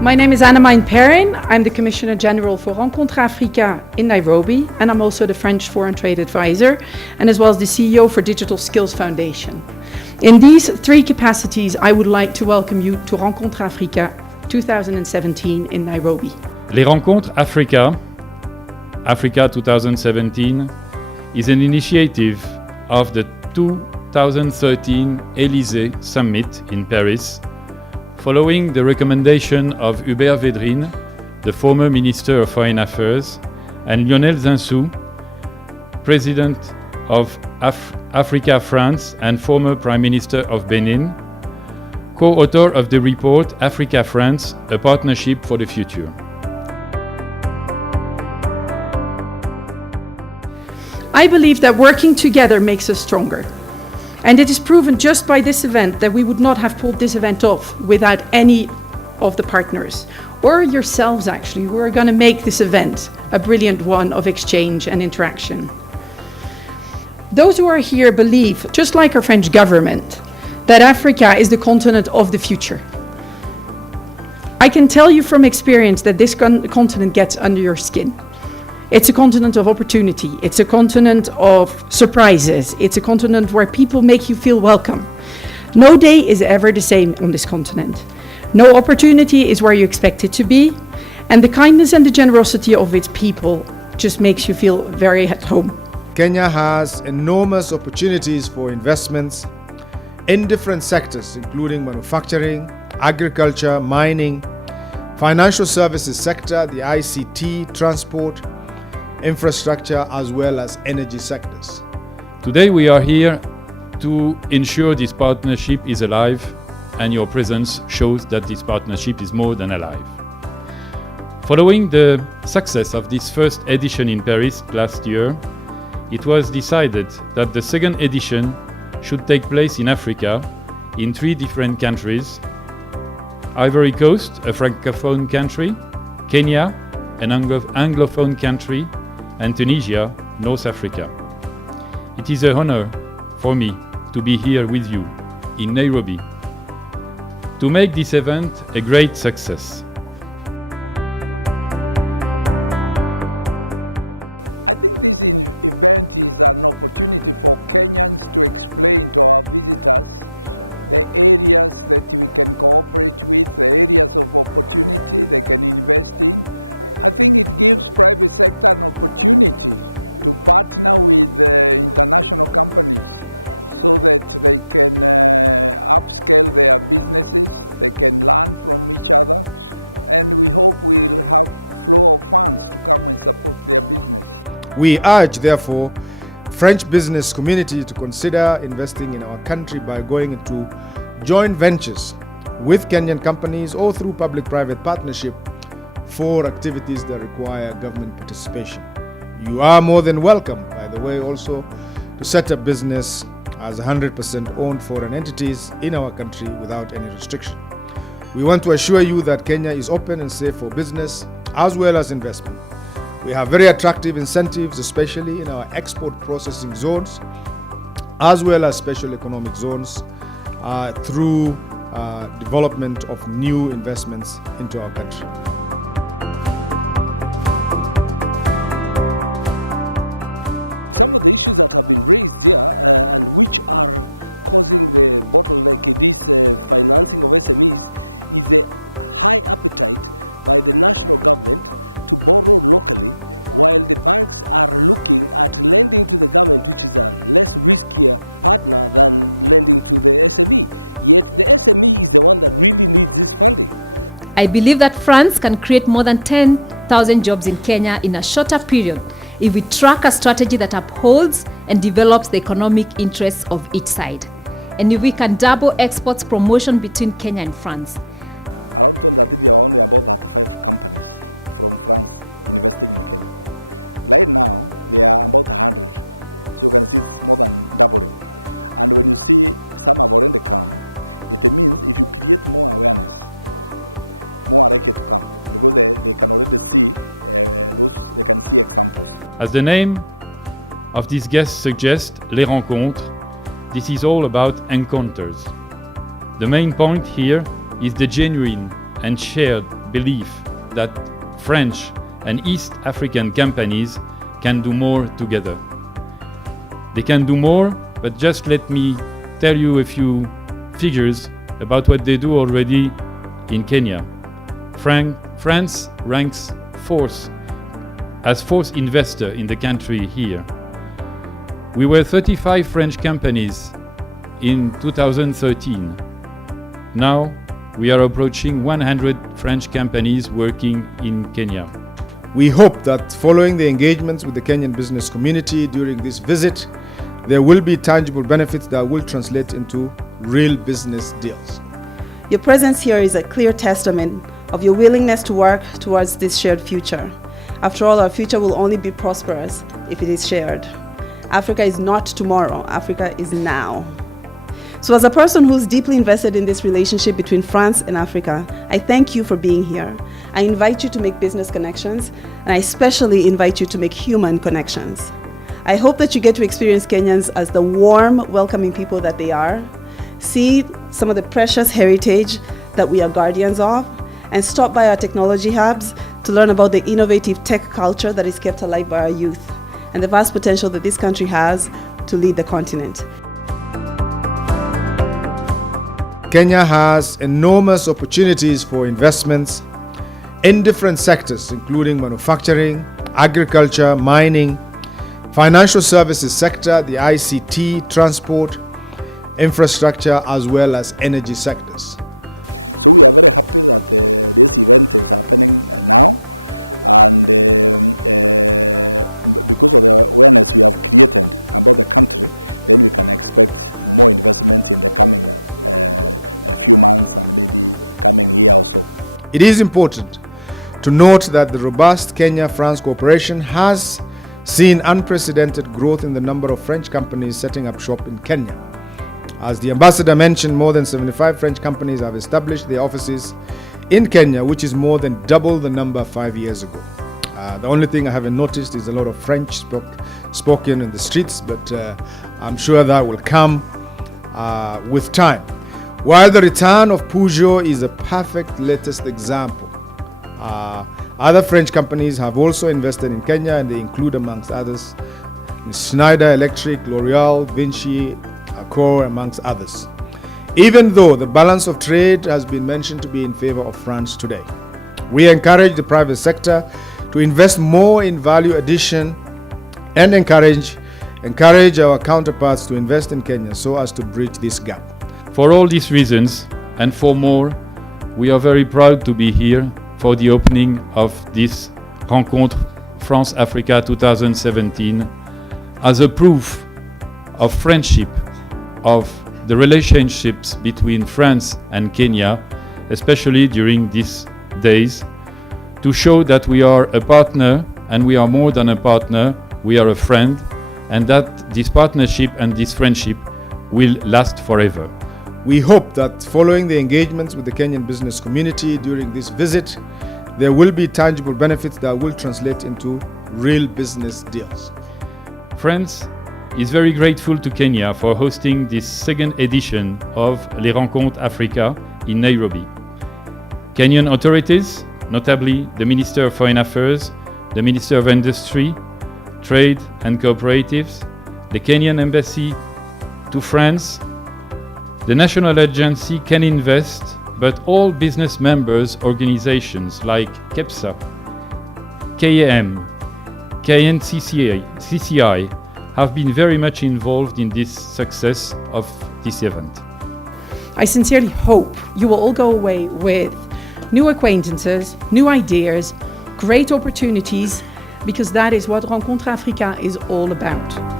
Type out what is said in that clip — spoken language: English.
My name is Annemijn Perrin. I'm the Commissioner General for Rencontres Africa in Nairobi, and I'm also the French Foreign Trade Advisor, and as well as the CEO for Digital Skills Foundation. In these three capacities, I would like to welcome you to Rencontres Africa 2017 in Nairobi. Les Rencontres Africa 2017 is an initiative of the 2013 Élysée Summit in Paris, following the recommendation of Hubert Védrine, the former Minister of Foreign Affairs, and Lionel Zinsou, President of Africa France and former Prime Minister of Benin, co-author of the report Africa France, a Partnership for the Future. I believe that working together makes us stronger. And it is proven just by this event that we would not have pulled this event off without any of the partners, or yourselves actually, who are going to make this event a brilliant one of exchange and interaction. Those who are here believe, just like our French government, that Africa is the continent of the future. I can tell you from experience that this continent gets under your skin. It's a continent of opportunity. It's a continent of surprises. It's a continent where people make you feel welcome. No day is ever the same on this continent. No opportunity is where you expect it to be. And the kindness and the generosity of its people just makes you feel very at home. Kenya has enormous opportunities for investments in different sectors, including manufacturing, agriculture, mining, financial services sector, the ICT, transport, infrastructure, as well as energy sectors. Today we are here to ensure this partnership is alive, and your presence shows that this partnership is more than alive. Following the success of this first edition in Paris last year, it was decided that the second edition should take place in Africa in 3 different countries: Ivory Coast, a francophone country; Kenya, an anglophone country; and Tunisia, North Africa. It is an honor for me to be here with you in Nairobi to make this event a great success. We urge, therefore, French business community to consider investing in our country by going into joint ventures with Kenyan companies or through public-private partnership for activities that require government participation. You are more than welcome, by the way, also to set up business as 100% owned foreign entities in our country without any restriction. We want to assure you that Kenya is open and safe for business as well as investment. We have very attractive incentives, especially in our export processing zones, as well as special economic zones, through development of new investments into our country. I believe that France can create more than 10,000 jobs in Kenya in a shorter period if we track a strategy that upholds and develops the economic interests of each side, and if we can double exports promotion between Kenya and France. As the name of this guest suggests, Les Rencontres, this is all about encounters. The main point here is the genuine and shared belief that French and East African companies can do more together. They can do more, but just let me tell you a few figures about what they do already in Kenya. France ranks fourth investor in the country here. We were 35 French companies in 2013. Now we are approaching 100 French companies working in Kenya. We hope that following the engagements with the Kenyan business community during this visit, there will be tangible benefits that will translate into real business deals. Your presence here is a clear testament of your willingness to work towards this shared future. After all, our future will only be prosperous if it is shared. Africa is not tomorrow, Africa is now. So as a person who's deeply invested in this relationship between France and Africa, I thank you for being here. I invite you to make business connections, and I especially invite you to make human connections. I hope that you get to experience Kenyans as the warm, welcoming people that they are, see some of the precious heritage that we are guardians of, and stop by our technology hubs to learn about the innovative tech culture that is kept alive by our youth, and the vast potential that this country has to lead the continent. Kenya has enormous opportunities for investments in different sectors, including manufacturing, agriculture, mining, financial services sector, the ICT, transport, infrastructure, as well as energy sectors. It is important to note that the robust Kenya-France cooperation has seen unprecedented growth in the number of French companies setting up shop in Kenya. As the ambassador mentioned, more than 75 French companies have established their offices in Kenya, which is more than double the number 5 years ago. The only thing I haven't noticed is a lot of French spoken in the streets, but I'm sure that will come with time. While the return of Peugeot is a perfect latest example, other French companies have also invested in Kenya, and they include, amongst others, Schneider Electric, L'Oreal, Vinci, Accor, amongst others. Even though the balance of trade has been mentioned to be in favor of France today, we encourage the private sector to invest more in value addition and encourage our counterparts to invest in Kenya so as to bridge this gap. For all these reasons, and for more, we are very proud to be here for the opening of this Rencontres France-Africa 2017 as a proof of friendship, of the relationships between France and Kenya, especially during these days, to show that we are a partner, and we are more than a partner, we are a friend, and that this partnership and this friendship will last forever. We hope that following the engagements with the Kenyan business community during this visit, there will be tangible benefits that will translate into real business deals. France is very grateful to Kenya for hosting this second edition of Les Rencontres Africa in Nairobi. Kenyan authorities, notably the Minister of Foreign Affairs, the Minister of Industry, Trade and Cooperatives, the Kenyan Embassy to France, the National Agency Can Invest, but all business members organizations like KEPSA, KAM, KNCCI have been very much involved in this success of this event. I sincerely hope you will all go away with new acquaintances, new ideas, great opportunities, because that is what Rencontres Africa is all about.